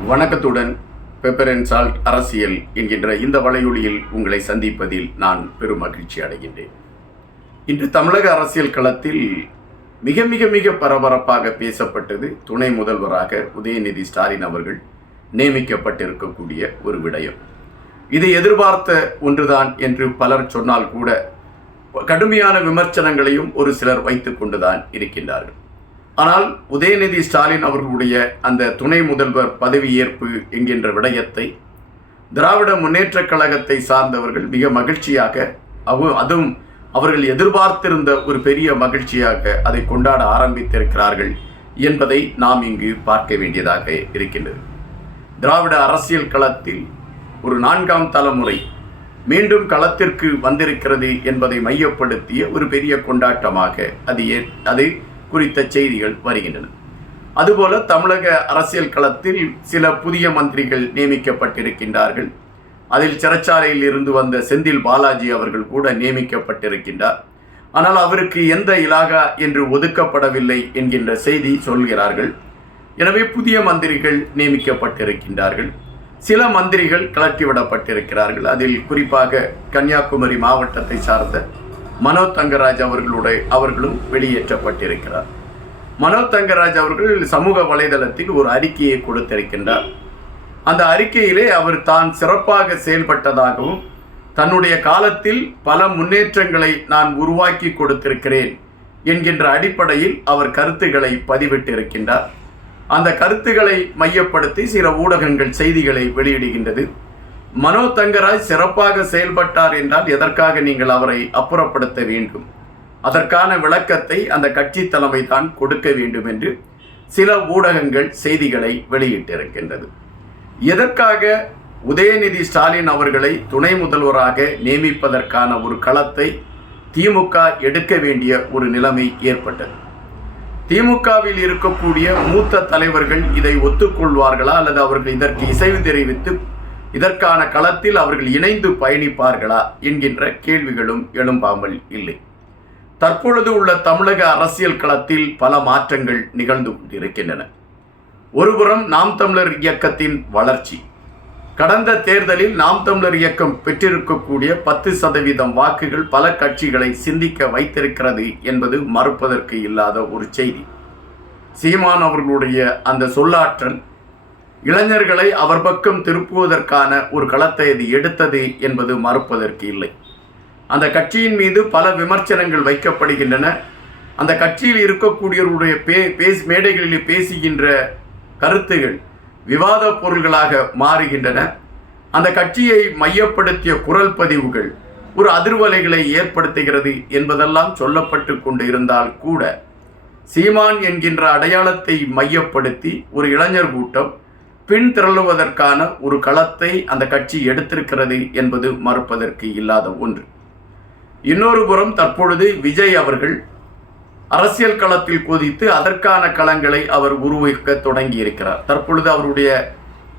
வணக்கத்துடன் pepper and salt அரசியல் என்கின்ற இந்த வலையொலியில் உங்களை சந்திப்பதில் நான் பெரும் மகிழ்ச்சி அடைகின்றேன். இன்று தமிழக அரசியல் களத்தில் மிக மிக மிக பரபரப்பாக பேசப்பட்டது துணை முதல்வராக உதயநிதி ஸ்டாலின் அவர்கள் நியமிக்கப்பட்டிருக்கக்கூடிய ஒரு விடயம். இது எதிர்பார்த்த ஒன்றுதான் என்று பலர் சொன்னால் கூட கடுமையான விமர்சனங்களையும் ஒரு சிலர் வைத்துக் கொண்டுதான் இருக்கின்றார்கள். ஆனால் உதயநிதி ஸ்டாலின் அவர்களுடைய அந்த துணை முதல்வர் பதவியேற்பு என்கின்ற விடயத்தை திராவிட முன்னேற்றக் கழகத்தை சார்ந்தவர்கள் மிக மகிழ்ச்சியாக அதுவும் அவர்கள் எதிர்பார்த்திருந்த ஒரு பெரிய மகிழ்ச்சியாக அதை கொண்டாட ஆரம்பித்திருக்கிறார்கள் என்பதை நாம் இங்கு பார்க்க வேண்டியதாக இருக்கின்றது. திராவிட அரசியல் களத்தில் ஒரு 4ஆம் தலைமுறை மீண்டும் களத்திற்கு வந்திருக்கிறது என்பதை மையப்படுத்திய ஒரு பெரிய கொண்டாட்டமாக அது குறித்த செய்திகள் வருகின்றன. அதுபோல தமிழக அரசியல் களத்தில் சில புதிய மந்திரிகள் நியமிக்கப்பட்டிருக்கின்றார்கள். அதில் சிறைச்சாலையில் இருந்து வந்த செந்தில் பாலாஜி அவர்கள் கூட நியமிக்கப்பட்டிருக்கின்றார். ஆனால் அவருக்கு எந்த இலாகா என்று ஒதுக்கப்படவில்லை என்கின்ற செய்தி சொல்கிறார்கள். எனவே புதிய மந்திரிகள் நியமிக்கப்பட்டிருக்கின்றார்கள். சில மந்திரிகள் கலட்டிவிடப்பட்டிருக்கிறார்கள். அதில் குறிப்பாக கன்னியாகுமரி மாவட்டத்தை சார்ந்த மனோ தங்கராஜ் அவர்களும் வெளியேற்றப்பட்டிருக்கிறார். மனோ தங்கராஜ் அவர்கள் சமூக வலைதளத்தில் ஒரு அறிக்கையை கொடுத்திருக்கின்றார். அந்த அறிக்கையிலே அவர் தான் சிறப்பாக செயல்பட்டதாகவும் தன்னுடைய காலத்தில் பல முன்னேற்றங்களை நான் உருவாக்கி கொடுத்திருக்கிறேன் என்கின்ற அடிப்படையில் அவர் கருத்துக்களை பதிவிட்டிருக்கின்றார். அந்த கருத்துக்களை மையப்படுத்தி சில ஊடகங்கள் செய்திகளை வெளியிடுகின்றது. மனோ தங்கராஜ் சிறப்பாக செயல்பட்டார் என்றால் எதற்காக நீங்கள் அவரை அப்புறப்படுத்த வேண்டும்? அதற்கான விளக்கத்தை அந்த கட்சி தலைமை தான் கொடுக்க வேண்டும் என்று சில ஊடகங்கள் செய்திகளை வெளியிட்டிருக்கின்றது. எதற்காக உதயநிதி ஸ்டாலின் அவர்களை துணை முதல்வராக நியமிப்பதற்கான ஒரு களத்தை திமுக எடுக்க வேண்டிய ஒரு நிலைமை ஏற்பட்டது. திமுகவில் இருக்கக்கூடிய மூத்த தலைவர்கள் இதை ஒத்துக்கொள்வார்களா அல்லது அவர்கள் இதற்கு இசைவு தெரிவித்து இதற்கான களத்தில் அவர்கள் இணைந்து பயணிப்பார்களா என்கின்ற கேள்விகளும் எழும்பாமல் இல்லை. தற்பொழுது உள்ள தமிழக அரசியல் களத்தில் பல மாற்றங்கள் நிகழ்ந்து கொண்டிருக்கின்றன. ஒருபுறம் நாம் தமிழர் இயக்கத்தின் வளர்ச்சி. கடந்த தேர்தலில் நாம் தமிழர் இயக்கம் பெற்றிருக்கக்கூடிய 10% வாக்குகள் பல கட்சிகளை சிந்திக்க வைத்திருக்கிறது என்பது மறுப்பதற்கு இல்லாத ஒரு செய்தி. சீமான் அவர்களுடைய அந்த சொல்லாற்றல் இளைஞர்களை அவர் பக்கம் திருப்புவதற்கான ஒரு களத்தை அது எடுத்தது என்பது மறுப்பதற்கு இல்லை. அந்த கட்சியின் மீது பல விமர்சனங்கள் வைக்கப்படுகின்றன. அந்த கட்சியில் இருக்கக்கூடியவருடைய மேடைகளில் பேசுகின்ற கருத்துகள் விவாத பொருள்களாக மாறுகின்றன. அந்த கட்சியை மையப்படுத்திய குரல் பதிவுகள் ஒரு அதிர்வலைகளை ஏற்படுத்துகிறது என்பதெல்லாம் சொல்லப்பட்டு கொண்டு இருந்தால் கூட சீமான் என்கின்ற அடையாளத்தை மையப்படுத்தி ஒரு இளைஞர் கூட்டம் பின்திரளுவதற்கான ஒரு களத்தை அந்த கட்சி எடுத்திருக்கிறது என்பது மறுப்பதற்கு இல்லாத ஒன்று. இன்னொரு புறம் தற்பொழுது விஜய் அவர்கள் அரசியல் களத்தில் குதித்து அதற்கான களங்களை அவர் உருவாக்க தொடங்கி இருக்கிறார். தற்பொழுது அவருடைய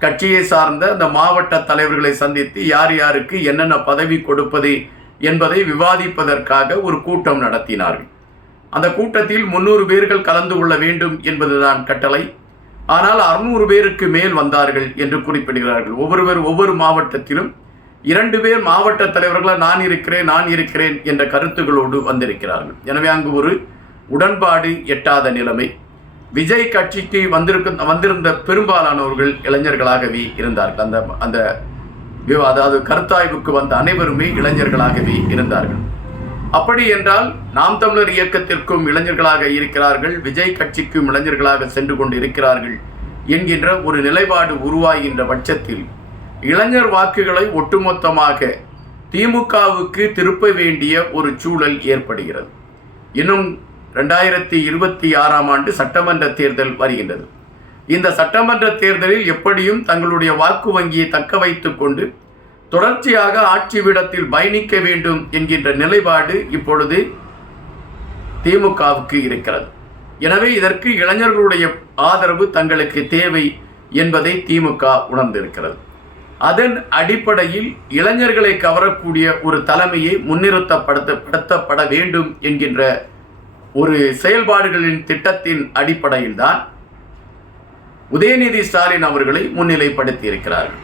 கட்சியை சார்ந்த அந்த மாவட்ட தலைவர்களை சந்தித்து யார் யாருக்கு என்னென்ன பதவி கொடுப்பது என்பதை விவாதிப்பதற்காக ஒரு கூட்டம் நடத்தினார்கள். அந்த கூட்டத்தில் 300 பேர்கள் கலந்து கொள்ள வேண்டும் என்பதுதான் கட்டளை. ஆனால் 600 பேருக்கு மேல் வந்தார்கள் என்று குறிப்பிடுகிறார்கள். ஒவ்வொரு மாவட்டத்திலும் 2 பேர் மாவட்ட தலைவர்களாக நான் இருக்கிறேன் என்ற கருத்துகளோடு வந்திருக்கிறார்கள். எனவே அங்கு ஒரு உடன்பாடு எட்டாத நிலைமை. விஜய் கட்சிக்கு வந்திருந்த பெரும்பாலானவர்கள் இளைஞர்களாகவே இருந்தார்கள். அந்த அதாவது கருத்தாய்வுக்கு வந்த அனைவருமே இளைஞர்களாகவே இருந்தார்கள். அப்படி என்றால் நாம் தமிழர் இயக்கத்திற்கும் இளைஞர்களாக இருக்கிறார்கள், விஜய் கட்சிக்கும் இளைஞர்களாக சென்று கொண்டு இருக்கிறார்கள் என்கின்ற ஒரு நிலைப்பாடு உருவாகின்ற பட்சத்தில் இளைஞர் வாக்குகளை ஒட்டுமொத்தமாக திமுகவுக்கு திருப்ப வேண்டிய ஒரு சூழல் ஏற்படுகிறது. இன்னும் 2026ஆம் ஆண்டு சட்டமன்ற தேர்தல் வருகின்றது. இந்த சட்டமன்ற தேர்தலில் எப்படியும் தங்களுடைய வாக்கு வங்கியை தக்க வைத்துக் கொண்டு தொடர்ச்சியாக ஆட்சி விடத்தில் பயணிக்க வேண்டும் என்கின்ற நிலைப்பாடு இப்பொழுது திமுகவுக்கு இருக்கிறது. எனவே இதற்கு இளைஞர்களுடைய ஆதரவு தங்களுக்கு தேவை என்பதை திமுக உணர்ந்திருக்கிறது. அதன் அடிப்படையில் இளைஞர்களை கவரக்கூடிய ஒரு தலைமையை முன்னிறுத்தப்படுத்தப்பட வேண்டும் என்கின்ற ஒரு செயல்பாடுகளின் திட்டத்தின் அடிப்படையில் தான் உதயநிதி ஸ்டாலின் அவர்களை முன்னிலைப்படுத்தி இருக்கிறார்கள்.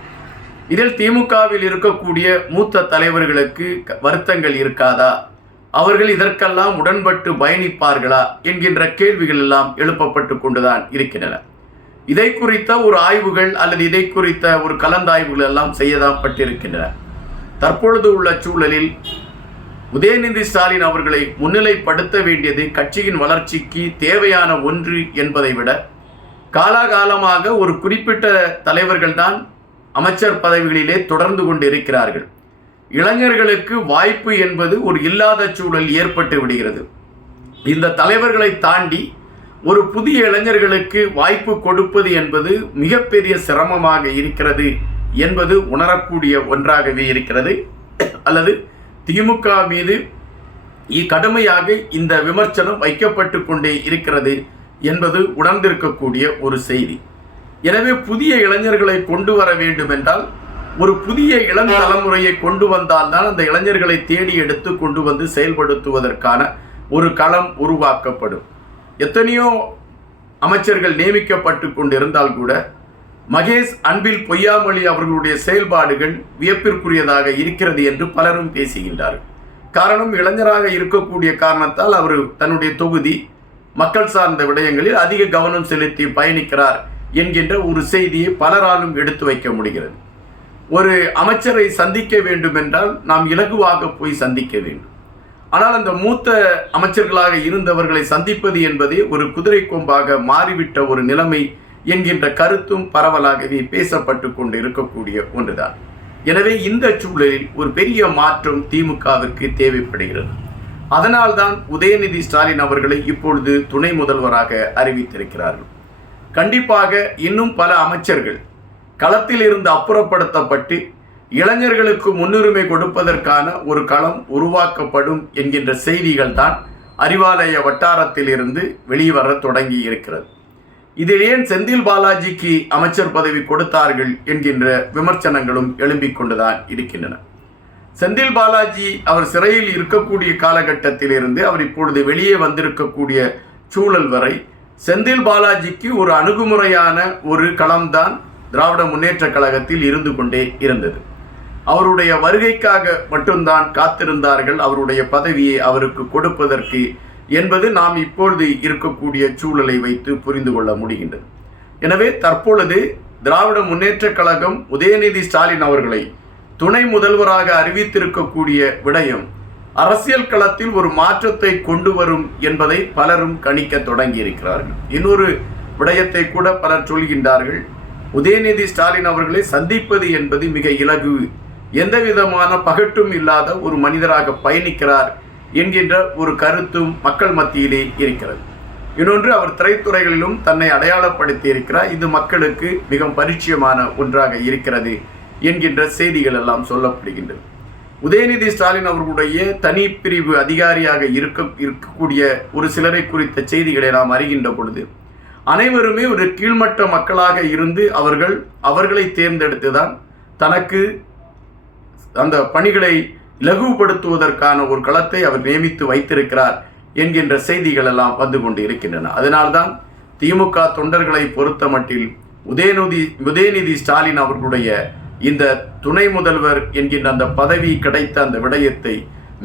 இதில் திமுகவில் இருக்கக்கூடிய மூத்த தலைவர்களுக்கு வருத்தங்கள் இருக்காதா, அவர்கள் இதற்கெல்லாம் உடன்பட்டு பயணிப்பார்களா என்கின்ற கேள்விகள் எல்லாம் எழுப்பப்பட்டு கொண்டுதான் இருக்கின்றன. இதை குறித்த ஒரு ஆய்வுகள் அல்லது இதை குறித்த ஒரு கலந்தாய்வுகள் எல்லாம் செய்யதான் பட்டிருக்கின்றன. தற்பொழுது உள்ள சூழலில் உதயநிதி ஸ்டாலின் அவர்களை முன்னிலைப்படுத்த வேண்டியது கட்சியின் வளர்ச்சிக்கு தேவையான ஒன்று என்பதை விட, காலாகாலமாக ஒரு குறிப்பிட்ட தலைவர்கள்தான் அமைச்சர் பதவிகளிலே தொடர்ந்து கொண்டு இருக்கிறார்கள். இளைஞர்களுக்கு வாய்ப்பு என்பது ஒரு இல்லாத சூழல் ஏற்பட்டு விடுகிறது. இந்த தலைவர்களை தாண்டி ஒரு புதிய இளைஞர்களுக்கு வாய்ப்பு கொடுப்பது என்பது மிகப்பெரிய சிரமமாக இருக்கிறது என்பது உணரக்கூடிய ஒன்றாகவே இருக்கிறது. அல்லது திமுக மீது கடுமையாக இந்த விமர்சனம் வைக்கப்பட்டு கொண்டே இருக்கிறது என்பது உணர்ந்திருக்கக்கூடிய ஒரு செய்தி. எனவே புதிய இளைஞர்களை கொண்டு வர வேண்டும் என்றால் ஒரு புதிய இளம் தலைமுறையை கொண்டு வந்தால்தான் அந்த இளைஞர்களை தேடி எடுத்து கொண்டு வந்து செயல்படுத்துவதற்கான ஒரு களம் உருவாக்கப்படும். எத்தனையோ அமைச்சர்கள் நியமிக்கப்பட்டு கொண்டிருந்தால் கூட மகேஷ் அன்பில் பொய்யாமொழி அவர்களுடைய செயல்பாடுகள் வியப்பிற்குரியதாக இருக்கிறது என்று பலரும் பேசுகின்றார்கள். காரணம், இளைஞராக இருக்கக்கூடிய காரணத்தால் அவர் தன்னுடைய தொகுதி மக்கள் சார்ந்த விடயங்களில் அதிக கவனம் செலுத்தி பயணிக்கிறார் என்கின்ற ஒரு செய்தியை பலராலும் எடுத்து வைக்க முடிகிறது. ஒரு அமைச்சரை சந்திக்க வேண்டும் என்றால் நாம் இலகுவாக போய் சந்திக்க வேண்டும். ஆனால் அந்த மூத்த அமைச்சர்களாக இருந்தவர்களை சந்திப்பது என்பதே ஒரு குதிரை கொம்பாக மாறிவிட்ட ஒரு நிலைமை என்கின்ற கருத்தும் பரவலாகவே பேசப்பட்டு கொண்டு இருக்கக்கூடிய ஒன்றுதான். எனவே இந்த சூழலில் ஒரு பெரிய மாற்றம் திமுகவிற்கு தேவைப்படுகிறது. அதனால்தான் உதயநிதி ஸ்டாலின் அவர்களை இப்பொழுது துணை முதல்வராக அறிவித்திருக்கிறார்கள். கண்டிப்பாக இன்னும் பல அமைச்சர்கள் களத்தில் இருந்து அப்புறப்படுத்தப்பட்டு இளைஞர்களுக்கு முன்னுரிமை கொடுப்பதற்கான ஒரு களம் உருவாக்கப்படும் என்கின்ற செய்திகள் தான் அறிவாலய வட்டாரத்தில் இருந்து வெளிவர தொடங்கி இருக்கிறது. இதில் ஏன் செந்தில் பாலாஜிக்கு அமைச்சர் பதவி கொடுத்தார்கள் என்கின்ற விமர்சனங்களும் எழும்பிக் கொண்டுதான் இருக்கின்றன. செந்தில் பாலாஜி அவர் சிறையில் இருக்கக்கூடிய காலகட்டத்தில் இருந்து அவர் இப்பொழுது வெளியே வந்திருக்கக்கூடிய சூழல் வரை செந்தில் பாலாஜிக்கு ஒரு அணுகுமுறையான ஒரு களம்தான் திராவிட முன்னேற்ற கழகத்தில் இருந்து கொண்டே இருந்தது. அவருடைய வருகைக்காக மட்டும்தான் காத்திருந்தார்கள் அவருடைய பதவியை அவருக்கு கொடுப்பதற்கு என்பது நாம் இப்பொழுது இருக்கக்கூடிய சூழலை வைத்து புரிந்து கொள்ள முடிகின்றது. எனவே தற்பொழுது திராவிட முன்னேற்ற கழகம் உதயநிதி ஸ்டாலின் அவர்களை துணை முதல்வராக அறிவித்திருக்கக்கூடிய விடயம் அரசியல் களத்தில் ஒரு மாற்றத்தை கொண்டு வரும் என்பதை பலரும் கணிக்க தொடங்கி இருக்கிறார்கள். இன்னொரு விடயத்தை கூட பலர் சொல்கின்றார்கள், உதயநிதி ஸ்டாலின் அவர்களை சந்திப்பது என்பது மிக இலகு, எந்த விதமான பகட்டும் இல்லாத ஒரு மனிதராக பயணிக்கிறார் என்கின்ற ஒரு கருத்தும் மக்கள் மத்தியிலே இருக்கிறது. இன்னொன்று, அவர் திரைத்துறைகளிலும் தன்னை அடையாளப்படுத்தி இருக்கிறார், இது மக்களுக்கு மிக பரிச்சயமான ஒன்றாக இருக்கிறது என்கின்ற செய்திகள் எல்லாம் சொல்லப்படுகின்றது. உதயநிதி ஸ்டாலின் அவர்களுடைய தனி பிரிவு அதிகாரியாக இருக்கக்கூடிய ஒரு சிலரை குறித்த செய்திகளை நாம் அறிகின்ற பொழுது அனைவருமே ஒரு கீழ்மட்ட மக்களாக இருந்து அவர்களை தேர்ந்தெடுத்துதான் தனக்கு அந்த பணிகளை இலகுபடுத்துவதற்கான ஒரு களத்தை அவர் நியமித்து வைத்திருக்கிறார் என்கின்ற செய்திகள் எல்லாம் வந்து கொண்டு இருக்கின்றன. அதனால்தான் திமுக தொண்டர்களை பொறுத்த மட்டில் உதயநிதி ஸ்டாலின் அவர்களுடைய இந்த துணை முதல்வர் என்கின்ற அந்த பதவி கிடைத்த அந்த விடயத்தை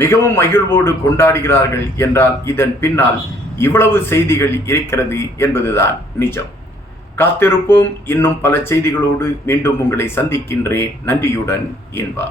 மிகவும் மகிழ்வோடு கொண்டாடுகிறார்கள் என்றால் இதன் பின்னால் இவ்வளவு செய்திகள் இருக்கிறது என்பதுதான் நிஜம். காத்திருப்போம். இன்னும் பல செய்திகளோடு மீண்டும் உங்களை சந்திக்கின்றேன். நன்றியுடன் இன்பா.